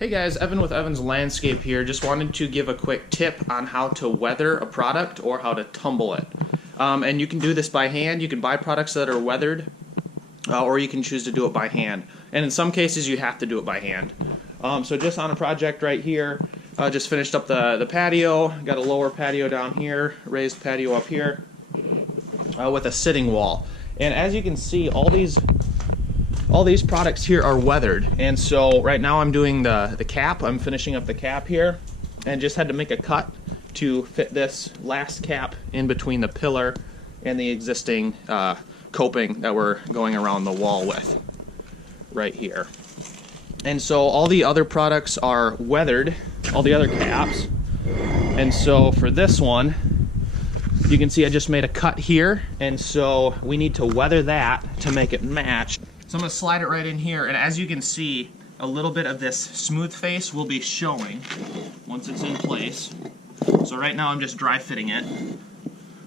Hey guys, Evan with Evan's Landscape here. Just wanted to give a quick tip on how to weather a product or how to tumble it. And you can do this by hand. You can buy products that are weathered, or you can choose to do it by hand. And in some cases you have to do it by hand. So just on a project right here, just finished up the patio. Got a lower patio down here, raised patio up here, with a sitting wall. And as you can see, all these products here are weathered, and so right now I'm doing the cap. I'm finishing up the cap here, and just had to make a cut to fit this last cap in between the pillar and the existing coping that we're going around the wall with right here. And so all the other products are weathered, all the other caps, and so for this one you can see I just made a cut here, and so we need to weather that to make it match. So I'm going to slide it right in here, and as you can see, a little bit of this smooth face will be showing once it's in place. So right now I'm just dry fitting it.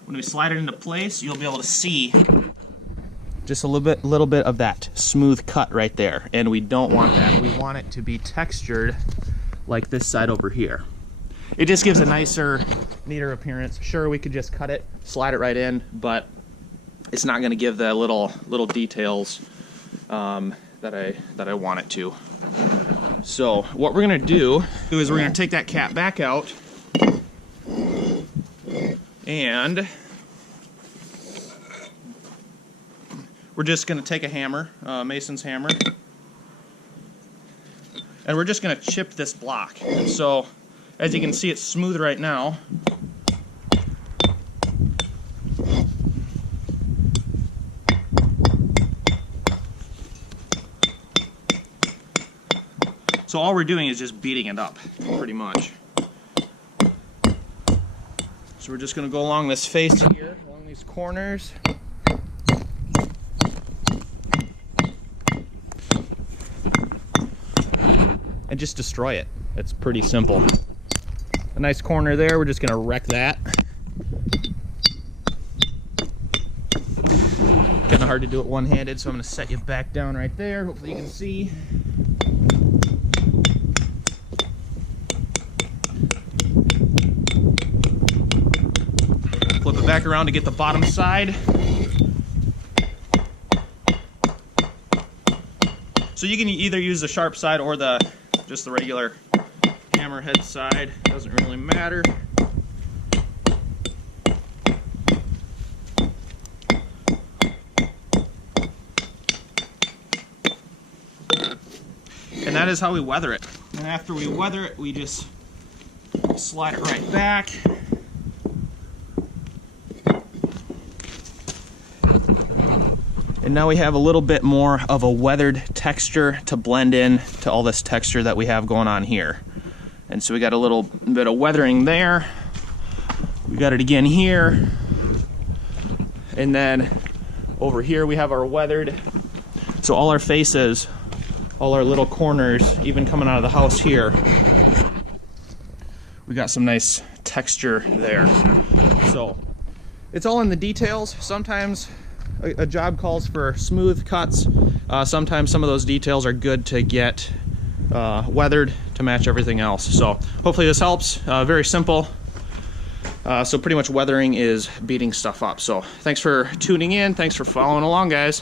When we slide it into place, you'll be able to see just a little bit of that smooth cut right there, and we don't want that. We want it to be textured like this side over here. It just gives a nicer, neater appearance. Sure, we could just cut it, slide it right in, but it's not going to give the little details that I want it to. So what we're gonna do is we're gonna take that cap back out, and we're just gonna take a hammer, Mason's hammer, and we're just gonna chip this block. And so as you can see, it's smooth right now. So all we're doing is just beating it up, pretty much. So we're just going to go along this face here, along these corners. And just destroy it. It's pretty simple. A nice corner there, we're just going to wreck that. Kind of hard to do it one-handed, so I'm going to set you back down right there. Hopefully you can see. Flip it back around to get the bottom side. So you can either use the sharp side or just the regular hammerhead side. Doesn't really matter. And that is how we weather it. And after we weather it, we just slide it right back. And now we have a little bit more of a weathered texture to blend in to all this texture that we have going on here. And so we got a little bit of weathering there. We got it again here. And then over here we have our weathered. So all our faces, all our little corners, even coming out of the house here, we got some nice texture there. So it's all in the details. Sometimes a job calls for smooth cuts. Sometimes some of those details are good to get weathered to match everything else. So hopefully this helps. Very simple. So pretty much weathering is beating stuff up. So thanks for tuning in. Thanks for following along, guys.